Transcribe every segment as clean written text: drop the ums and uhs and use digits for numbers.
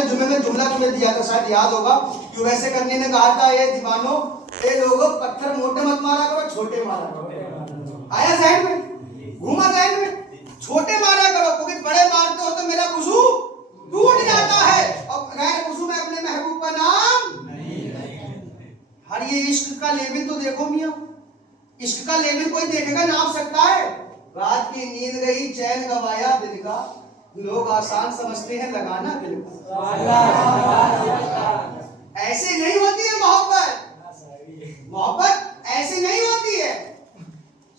نے جمعے میں جملہ تمہیں دیا تھا، شاید یاد ہوگا، کہ ویسے کرنے نے کہا تھا اے دیوانو، اے لوگوں، پتھر موٹے مت مارا کرو، چھوٹے مارا کرو. آیا ذہن میں؟ گھوما ذہن میں؟ چھوٹے مارا کرو، کیونکہ بڑے مارتے ہو تو میرا وضو ٹوٹ جاتا ہے، اور غیر وضو میں اپنے محبوب کا نام ہر. یہ عشق کا لیول تو دیکھو میاں، عشق کا لیول کوئی دیکھے گا ناپ سکتا ہے؟ رات کی نیند گئی، چین گوایا دل کا، لوگ آسان سمجھتے ہیں لگانا دل کا. ایسے نہیں ہوتی ہے محبت، محبت ایسے نہیں ہوتی ہے.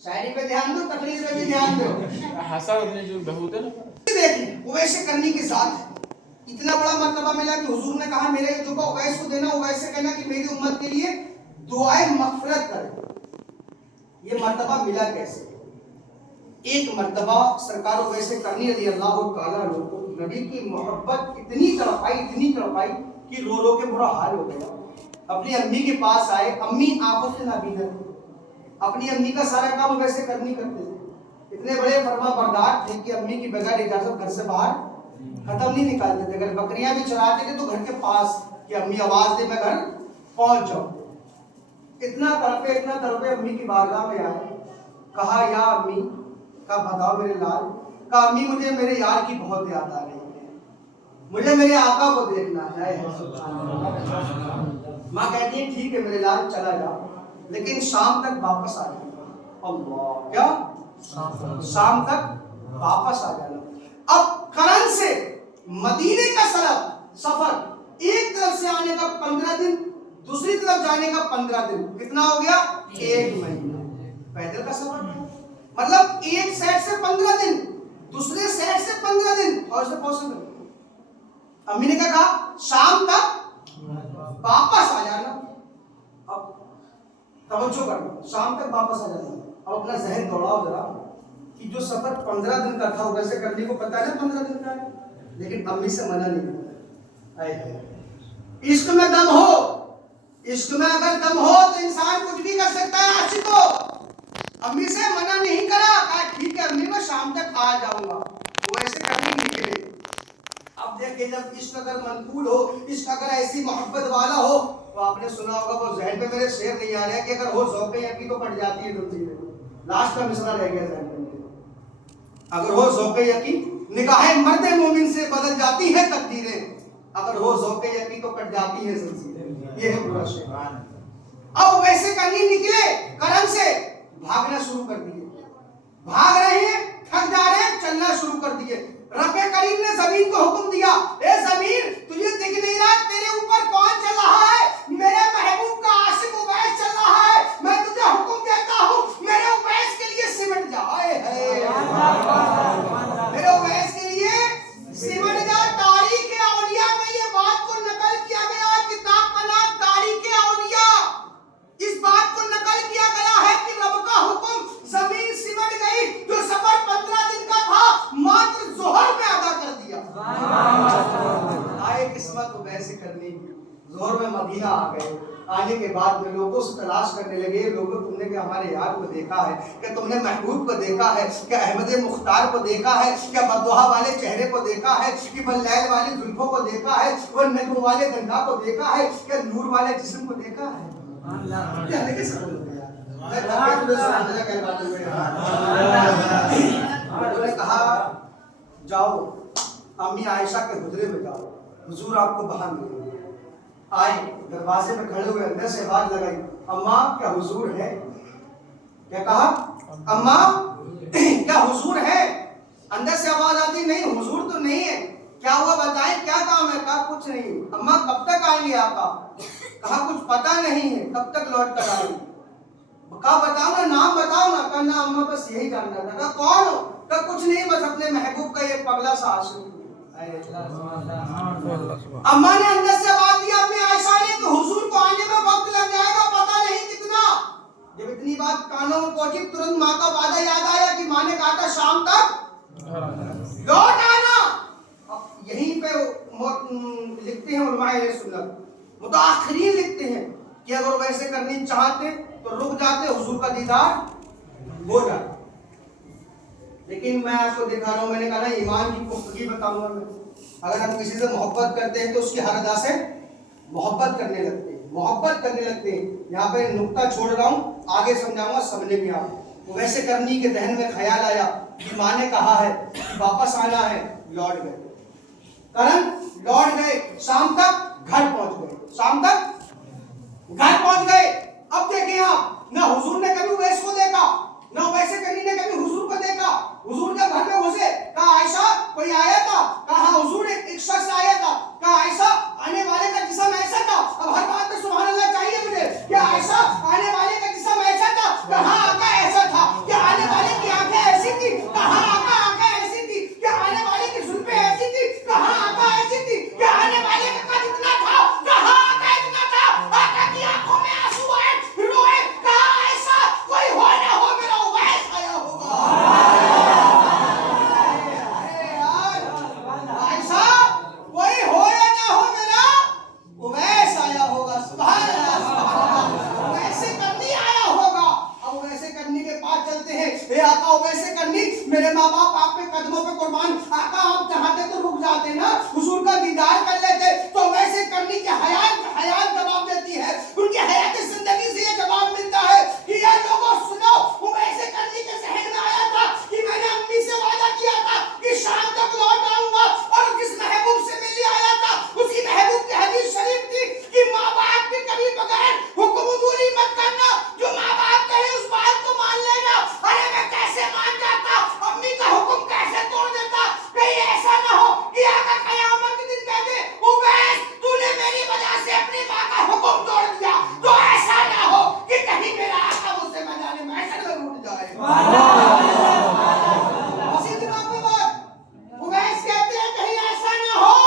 شاعری پہ دھیان دو، تقریر پہ بھی دھیان دو. دیکھیں اویس کرنی کی ذات ہے، اتنا بڑا مرتبہ ملا کہ حضور نے کہا میرے جو کو اویس کو دینا، اویس سے کہنا کہ میری امت کے لیے دعائے مغفرت کرے. یہ مرتبہ ملا کیسے؟ ایک مرتبہ سرکار اویس کرنی رضی اللہ تعالیٰ عنہ نبی کی محبت اتنی تڑپائی کہ رو رو کے برا حال ہو گیا. اپنی امی کے پاس آئے، امی آنکھوں سے نابینا تھی، اپنی امی کا سارا کام ویسے کرنی کرتے تھے، اتنے بڑے فرما بردار تھے کہ امی کی بغیر اجازت گھر سے باہر قدم نہیں نکالتے تھے. اگر بکریاں بھی چراتے تھے تو گھر کے پاس کہ امی آواز دے میں گھر پہنچ جاؤں. اتنا تڑپے امی کی بارگاہ میں آئے، کہا یا امی، کہا بتاؤ میرے لال، کہا امی مجھے میرے یار کی بہت یاد آ رہی ہے، مجھے میرے آقا کو دیکھنا ہے. ماں کہتی ہے ٹھیک ہے میرے لال چلا جا، لیکن شام تک واپس آ جانا. اللہ، کیا شام تک واپس آ جانا. اب کرن سے مدینے کا سفر، ایک طرف سے آنے کا 15 دن، دوسری طرف جانے کا 15 دن، کتنا ہو گیا؟ 1 مہینہ. پیدل کا سفر ہے، مطلب ایک سائڈ سے 15 دن، دوسرے سائڈ سے 15 دن، اور سے پاسبل. امی نے کہا شام تک واپس آ جانا. اب توجہ کرنا، شام تک واپس آ جانا. اب اپنا ذہن دوڑاؤ ذرا کہ جو سفر 15 دن کا تھا، ویسے کرنے کو پتا ہے 15 دن کا ہے، لیکن امی سے منع نہیں کرتا. عشق میں دم ہو، عشق میں اگر دم ہو تو انسان کچھ بھی کر سکتا ہے. عاشق کو امی سے منع نہیں کرا، کہا ٹھیک ہے امی میں شام تک آ جاؤں گا. وہ ایسے کرنے نکلے. اب دیکھیں جب عشق اگر منقول ہو، عشق اگر ایسی محبت والا ہو، تو آپ نے سنا ہوگا، وہ ذہن پہ میرے شعر نہیں آ رہا ہے کہ اگر ہو ذوق یقین تو کٹ جاتی ہے زنجیریں. لاسٹ کا مصرع رہ گیا ذہن میں، اگر ہو ذوق یقین نگاہ مرد مومن سے بدل جاتی ہے تقدیریں، اگر ہو ذوق یقین تو کٹ جاتی ہے زنجیریں. یہ ہے پورا شعر. اب ویسے کرنی نکلے، کرم سے بھاگنا شروع کر دیے، بھاگ رہے ہیں، تھک جا رہے ہیں، چلنا شروع کر دیے. رب کریم نے زمین کو حکم دیا، اے زمین تجھے دکھ نہیں رہا تیرے اوپر کون چل رہا ہے؟ میرے محبوب کا عاشق اویس چل رہا ہے. میں تجھے حکم دیتا ہوں میرے اویس کے لیے سمٹ جا. میرے اویس کے لیے سمٹ جا. تاریخ اولیاء میں یہ بات کو نقل کیا گیا، کتاب کا نام تاریخ اولیاء. اس بات کو نقل کیا گیا ہے کہ رب کا حکم، زمین سمٹ گئی، جو سفر 15 دن کا تھا ماتر ظہر میں ادا کر دیا. آئے قسمت ویسے کرنے کی. ظہر میں مدینہ آ گئے. آنے کے بعد میں لوگوں سے تلاش کرنے لگے، لوگوں تم نے کہ ہمارے یار کو دیکھا ہے، کہ تم نے محبوب کو دیکھا ہے، کہ احمد مختار کو دیکھا ہے، کہ بدوہا والے چہرے کو دیکھا ہے، کہ بلیل والی زلفوں کو دیکھا ہے، وہ نجم والے گنگا کو دیکھا ہے، کہ نور والے جسم کو دیکھا ہے. انہوں نے کہا جاؤ امی عائشہ کے حجرے میں جاؤ، حضور آپ کو باہر ملیں گے. آئے دروازے میں کھڑے ہوئے، اندر سے آواز لگائی، اماں کیا حضور ہے؟ کیا کہا؟ اماں کیا حضور ہے؟ اندر سے آواز آتی نہیں حضور تو نہیں ہے. کیا ہوا بتائیں کیا کام ہے؟ کہا کچھ نہیں. اماں کب تک آئیں گے آقا؟ کہا کچھ پتا نہیں ہے، کب تک لوٹ کر آئیں گے؟ کہا بتاؤ نا، نام بتاؤ نا. کہا نا اماں بس یہی جاننا تھا. کہا کون ہو؟ کہا کچھ نہیں، بس اپنے محبوب کا یہ پگلا سا عاشق ہوں. اماں نے اندر سے آواز دیا امی عائشہ نے کہ حضور کو آنے میں وقت لگ جائے گا، پتہ نہیں کتنا. جب اتنی بات کانوں میں پہنچی، ترنت ماں کا وعدہ یاد آیا کہ ماں نے کہا تھا شام تک لوٹ آنا. اب یہیں پہ لکھتے ہیں علماء اہل سنت، متاخرین لکھتے ہیں کہ اگر ویسے کرنی چاہتے تو رک جاتے، حضور کا دیدار ہو جاتا. لیکن میں آپ کو دکھا رہا ہوں، میں نے کہا نا ایمان کی پختگی بتاؤں گا میں. اگر ہم کسی سے محبت کرتے ہیں تو اس کی ہر ادا سے محبت کرنے لگتے ہیں، محبت کرنے لگتے ہیں. یہاں پہ نقطہ چھوڑ رہا ہوں، آگے سمجھاؤں گا، سمجھنے میں آپ کو. ویسے کرنی کے ذہن میں خیال آیا کہ ماں نے کہا ہے کہ واپس آنا ہے، لوٹ گئے. کرن لوٹ گئے، شام تک گھر پہنچ گئے، شام تک گھر پہنچ گئے. اب دیکھیں آپ، نہ حضور نے کبھی اویس کو دیکھا، نہ ویسے کرنی نے کبھی حضور کو دیکھا. حضور جب گھر میں گھسے، کہا عائشہ کوئی آیا تھا؟ کہا حضور ایک شخص آیا تھا. کہا عائشہ آنے والے کا جسم ایسا تھا. اب ہر بات میں سبحان اللہ چاہیے مجھے. کیا عائشہ آنے والے کا جسم ایسا تھا؟ کہا آقا ایسا تھا. کیا آنے والے کی آنکھیں ایسی تھی؟ کہا آقا آنکھیں ایسی تھی. کیا آنے والے کی زلفیں ایسی تھی؟ کہا آقا ایسی تھی. کیا آنے والے کا قد اتنا تھا؟ کہا آقا اتنا تھا. آقا کی آنکھوں میں آنسو آئے، روئے. کہا عائشہ کوئی ہو نہ ہو میرا اویس آیا ہوگا. عائشہ کوئی ہو یا نہ ہو میرا اویس آیا ہوگا. سبحان اللہ سبحان اللہ. ویسے کرنی آیا ہوگا. اب ویسے کرنی کے پاس چلتے ہیں. اے آقا ویسے کرنی، میرے ماں باپ آپ کے قدموں پہ قربان. آقا آپ چاہتے تو رک جاتے نا، حضور کا دیدار کر لیتے. تو ویسے کرنی کے حیات جواب دیتی ہے. ان کی حیات زندگی سے یہ جواب ملتا ہے کہ یا لوگوں سنو، وہ ویسے کرنی کے ذہن میں آیا تھا کہ میں نے امی سے وعدہ کیا تھا کہ شام تک لوٹ آؤں گا، اور جس محبوب سے ملنے آیا تھا اسی محبوب کی حدیث شریف تھی کہ ماں باپ کی کبھی بغیر حکم دوری مت کرنا. جو ماں باپ کہے اس بات کو مان لینا. ارے میں کیسے مان جاتا، امی کا حکم کیسے توڑ دیتا. کہیں ایسا نہ ہو کہ آقا قیامت کے دن کہتے اویس تو نے میری وجہ سے اپنی ماں کا حکم توڑ دیا. تو ایسا نہ ہو کہ کہیں میرا آقا مجھ سے میدان محشر میں روٹ جائے. اسی دنوں پہ بات اویس کہتے ہیں کہیں ایسا نہ ہو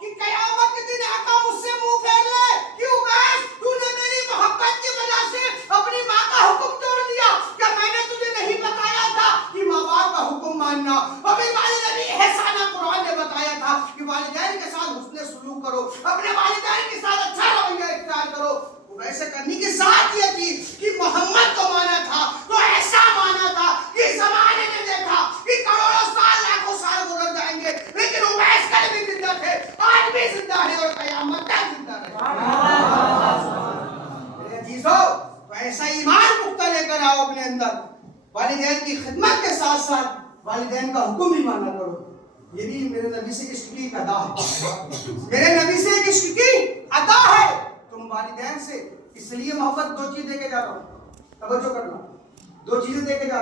کہ قیامت کے دن آقا مجھ سے منہ پھیر لے کہ اویس تو نے میری محبت کی وجہ سے اپنی ماں کا حکم توڑ دیا. کیا میں نے تجھے نہیں بتایا تھا کہ ماں باپ کا حکم ماننا؟ ابھی والدین احسانہ قرآن نے بتایا تھا کہ والدین کے ساتھ حسن سلوک کرو، اپنے والدین کے ساتھ اچھا رویہ اختیار کرو. ویسے کرنی کی ذات یہ تھی کہ محمد کو مانا تھا تو ایسا مانا تھا کہ زمانے نے دیکھا کہ کروڑوں سال لاکھوں سال گزر جائیں گے لیکن اویس کل بھی زندہ تھے، آج بھی زندہ ہے اور قیامت تک زندہ رہے. میرے عزیزو، تو ایسا ایمان پختہ لے کر آؤ اپنے اندر. والدین کی خدمت کے ساتھ ساتھ والدین کا حکم بھی مانا کرو. یہ بھی میرے نبی سے عشق کی ایک ادا ہے. میرے نبی سے ایک عشق کی ادا ہے. تم والدین سے اس لیے محبت دو چیز دے کے جا رہا ہوں، توجہ کرنا، دو چیزیں دے کے جا رہا ہوں.